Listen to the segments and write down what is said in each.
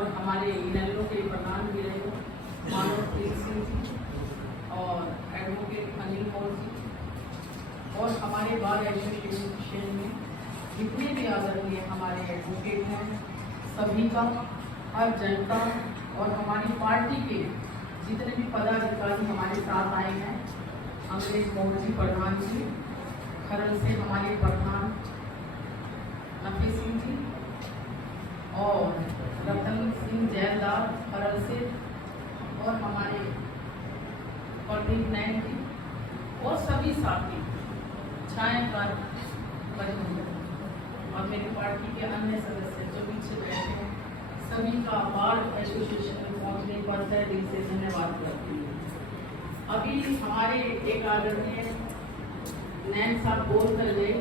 और हमारे इनेलो के प्रधान भी रहे मानव सिंह जी और एडवोकेट अनिल कौर जी और हमारे बार एसोसिएशन में जितने भी आदरणीय हमारे एडवोकेट हैं सभी का, हर जनता और हमारी पार्टी के जितने भी पदाधिकारी हमारे साथ आए हैं, अंग्रेज मोहन जी प्रधान जी, खरल से हमारे प्रधान नफी सिंह जी और रतन सिंह जैलदार खरल से और हमारे प्रदीप नैन जी और सभी साथी छायाकार और मेरी पार्टी के अन्य सदस्य जो पीछे बैठे हैं, सभी का बार एसोसिएशन में पहुंचने पर तय दिल से धन्यवाद करती हूँ। अभी हमारे एक आदरणीय नैन साहब बोल कर गए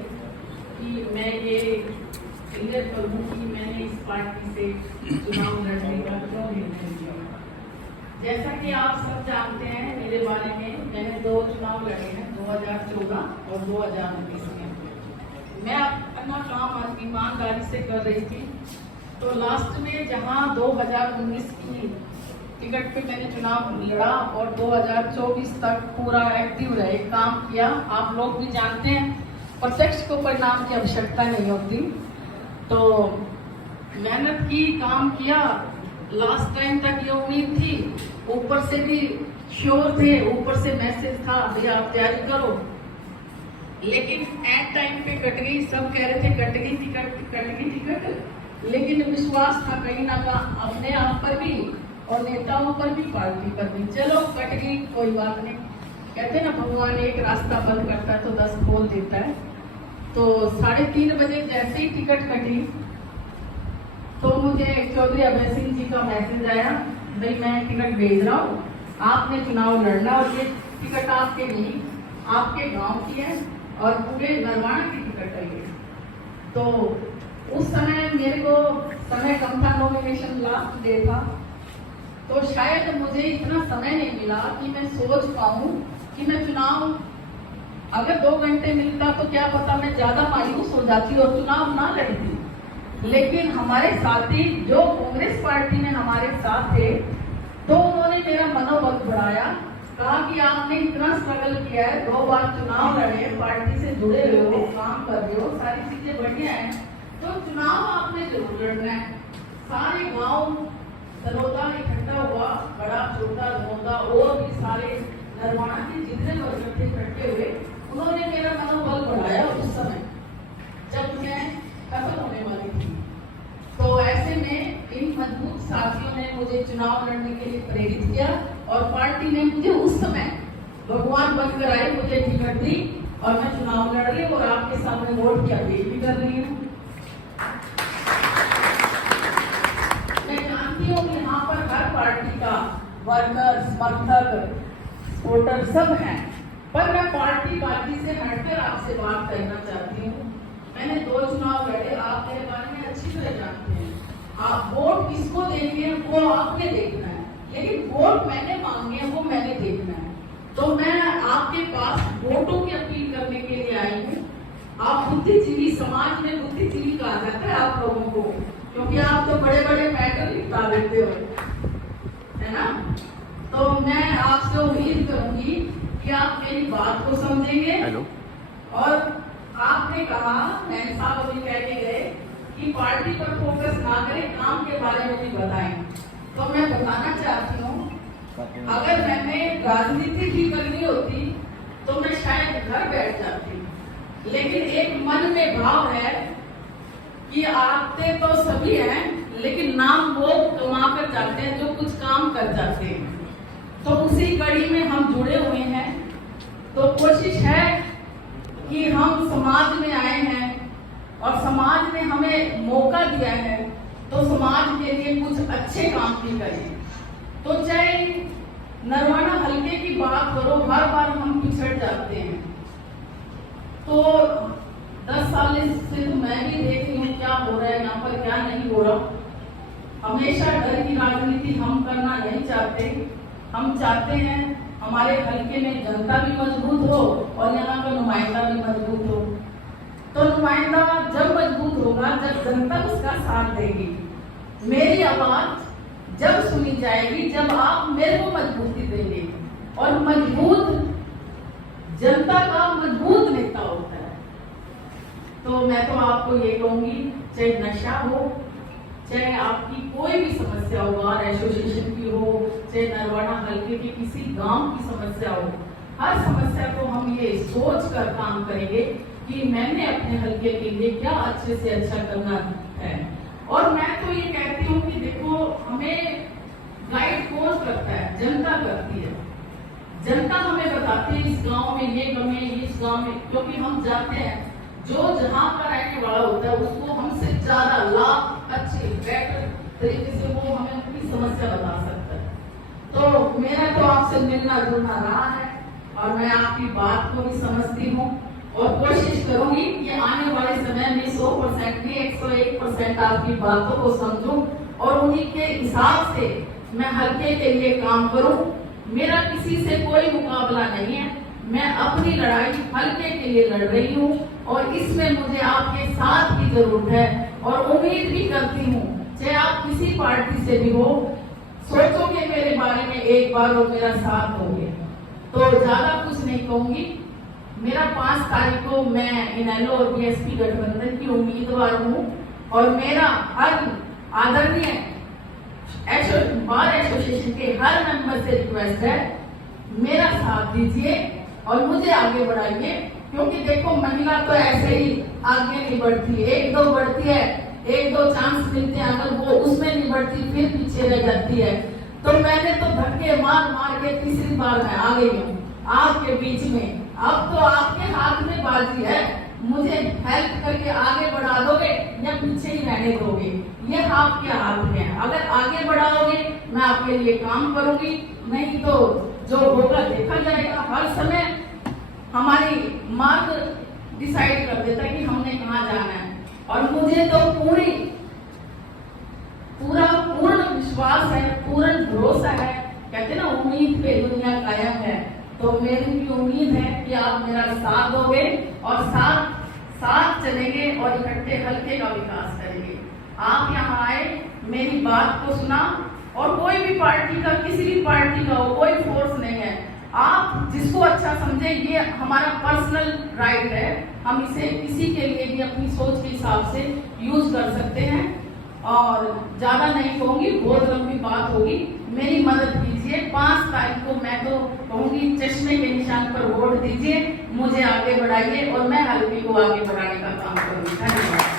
कि मैं ये क्लियर करूँ कि मैंने इस पार्टी से चुनाव लड़ने का क्यों निर्णय लिया। जैसा कि आप सब जानते हैं मेरे बारे में, मैंने 2 चुनाव लड़े हैं 2014 और 2019 में। मैं अपना काम ईमानदारी से कर रही थी, तो लास्ट में जहां 2019 की टिकट पे मैंने चुनाव लड़ा और 2024 तक पूरा एक्टिव रहे, काम किया। आप लोग भी जानते हैं प्रत्यक्ष को परिणाम की आवश्यकता नहीं होती, तो मेहनत की, काम किया। लास्ट टाइम तक ये उम्मीद थी, ऊपर से भी श्योर थे, ऊपर से मैसेज था भैया आप तैयारी करो, लेकिन एट टाइम पे कट गई। सब कह रहे थे कट गई टिकट, लेकिन विश्वास था कहीं ना कहीं अपने आप पर भी और नेताओं पर भी, पार्टी पर भी। चलो कट गई, कोई बात नहीं। कहते ना भगवान एक रास्ता बंद करता है तो 10 खोल देता है। तो 3:30 बजे जैसे ही टिकट कटी तो मुझे चौधरी अभय सिंह जी का मैसेज आया, भाई मैं टिकट भेज रहा हूँ, आपने चुनाव लड़ना और ये टिकट आपके नहीं, आपके गांव की है और पूरे नरवाना की टिकट है ये। तो उस समय मेरे को समय कम था, नॉमिनेशन लास्ट डे था, तो शायद मुझे इतना समय नहीं मिला कि मैं सोच पाऊँ कि मैं चुनाव, अगर 2 घंटे मिलता तो क्या पता मैं ज्यादा मायूस हो जाती और चुनाव ना लड़ती। लेकिन हमारे साथी जो कांग्रेस पार्टी में हमारे साथ थे, तो उन्होंने मेरा मनोबल बढ़ाया, कहा कि आपने इतना स्ट्रगल किया है, 2 बार चुनाव लड़े, पार्टी से जुड़े हुए हो, काम कर रहे हो, सारी चीजें बढ़िया है, तो चुनाव आपने जरूर लड़ना है। सारे गांव दरोदा इकट्ठा हुआ, बड़ा छोटा धोदा और भी सारे नरवाना के जितने वर्ग थे इकट्ठे हुए, उन्होंने मेरा मनोबल बढ़ाया उस समय जब मैं खत्म होने वाली थी। तो ऐसे में इन मजबूत साथियों ने मुझे चुनाव लड़ने के लिए प्रेरित किया और पार्टी ने मुझे उस समय भगवान बनकर आई, मुझे टिकट दी और मैं चुनाव लड़ रही और आपके सामने वोट की अपील भी कर रही हूँ। मैं जानती हूँ कि यहाँ पर हर पार्टी का वर्कर, समर्थक, सपोर्टर सब हैं, पर मैं पार्टी से हटकर आपसे बात करना चाहती हूँ। मैंने 2 चुनाव लड़े, आप मेरे बारे में अच्छी तरह जानते हैं। आप वोट किसको देंगे वो आपने देखना है, लेकिन वोट मैंने मांगे हैं वो मैंने देखना है। तो मैं आपके पास वोटों की अपील करने के लिए आई हूँ। आप बुद्धिजीवी, समाज में बुद्धिजीवी कहा जाता है आप लोगों को, क्योंकि आप तो बड़े बड़े मैटर निपटा लेते हो, है ना। तो मैं आपसे उम्मीद करूंगी कि आप मेरी बात को समझेंगे। हेलो। और आपने कहा, नैन साहब अभी कह के गए कि पार्टी पर फोकस ना करें, काम के बारे में भी बताएं। तो मैं बताना चाहती हूँ, अगर मैंने राजनीति भी करनी होती तो मैं शायद घर बैठ जाती, लेकिन एक मन में भाव है कि आते तो सभी हैं, लेकिन नाम वो कमा कर जाते हैं जो कुछ काम कर जाते हैं। तो उसी कड़ी में हम जुड़े हुए हैं। तो कोशिश है कि हम समाज में आए हैं और समाज ने हमें मौका दिया है, तो समाज के लिए कुछ अच्छे काम भी करें। तो चाहे नरवाना हल्के की बात करो, हर बार हम पिछड़ जाते हैं। तो 10 साल से तो मैं भी देख रही हूँ क्या हो रहा है यहाँ पर, क्या नहीं हो रहा। हमेशा डर की राजनीति हम करना नहीं चाहते। हम चाहते हैं हमारे हल्के में जनता भी मजबूत हो और यहाँ का नुमाइंदा भी मजबूत हो। तो नुमाइंदा जब मजबूत होगा जब जनता उसका साथ देगी। मेरी आवाज जब सुनी जाएगी जब आप मेरे को मजबूती देंगे। और मजबूत जनता का मजबूत नेता होता है। तो मैं तो आपको ये कहूंगी, चाहे नशा हो, चाहे आपकी कोई भी समस्या हो, बार एसोसिएशन की हो, चाहे नरवाना हल्के की किसी गांव की समस्या हो, हर समस्या को हम ये सोच कर काम करेंगे कि मैंने अपने हल्के के लिए क्या अच्छे से अच्छा करना है। और मैं तो ये कहती हूँ कि देखो, हमें गाइड कौन करता है? जनता करती है। जनता हमें बताती है इस गांव में ये कमी है, इस गांव में, क्योंकि हम जाते हैं, जो जहां का रहने वाला होता है उसको हमसे ज्यादा लाभ अच्छे बेटर तरीके से वो हमें अपनी समस्या बता सकता है। तो मेरा तो आपसे मिलना जुलना रहा है और मैं आपकी बात को भी समझती हूँ और कोशिश करूंगी कि आने वाले समय में 100% नहीं 101% आपकी बातों को समझूं और उन्हीं के हिसाब से मैं हल्के के लिए काम करूं। मेरा किसी से कोई मुकाबला नहीं है, मैं अपनी लड़ाई हल्के के लिए लड़ रही हूं और इसमें मुझे आपके साथ की जरूरत है और उम्मीद भी करती हूं, चाहे आप किसी पार्टी से भी हो, सोचोगे मेरे बारे में एक बार और मेरा साथ दोगे। तो ज्यादा कुछ नहीं कहूंगी। मेरा 5 तारीख को मैं इनेलो और बीएसपी गठबंधन की उम्मीदवार हूँ और मेरा हर आदरणीय बार एसोसिएशन के हर मेंबर से रिक्वेस्ट है, मेरा साथ दीजिए और मुझे आगे बढ़ाइए। क्योंकि देखो, महिला तो ऐसे ही आगे नहीं बढ़ती, 1-2 बढ़ती है, 1-2 चांस मिलते हैं, अगर वो उसमें नहीं बढ़ती फिर पीछे रह जाती है। तो मैंने तो धक्के मार मार के तीसरी बार मैं आ गई हूँ आपके बीच में। अब तो आपके हाथ में बाजी है, मुझे हेल्प करके आगे बढ़ा दोगे या पीछे ही रहने दोगे, ये आपके हाथ में है। अगर आगे बढ़ाओगे मैं आपके लिए काम करूंगी, नहीं तो जो होगा देखा जाएगा। हर समय हमारी मार्ग डिसाइड कर देता है कि हमने कहाँ जाना है और मुझे तो पूर्ण विश्वास है, पूर्ण भरोसा है। कहते ना, उम्मीद पे दुनिया कायम है। तो मेरी भी उम्मीद है कि आप मेरा साथ दोगे और साथ चलेंगे और इकट्ठे हल्के का विकास करेंगे। आप यहाँ आए, मेरी बात को सुना और कोई भी पार्टी का, किसी भी पार्टी का हो, कोई फोर्स नहीं है। आप जिसको अच्छा समझे, ये हमारा पर्सनल राइट है, हम इसे किसी के लिए भी अपनी सोच के हिसाब से यूज कर सकते हैं। और ज्यादा नहीं कहूंगी, बहुत लंबी बात होगी, मेरी मदद कीजिए। 5 तारीख को मैं तो कहूंगी चश्मे के निशान पर वोट दीजिए, मुझे आगे बढ़ाइए और मैं हल्के को आगे बढ़ाने का काम करूंगी। धन्यवाद।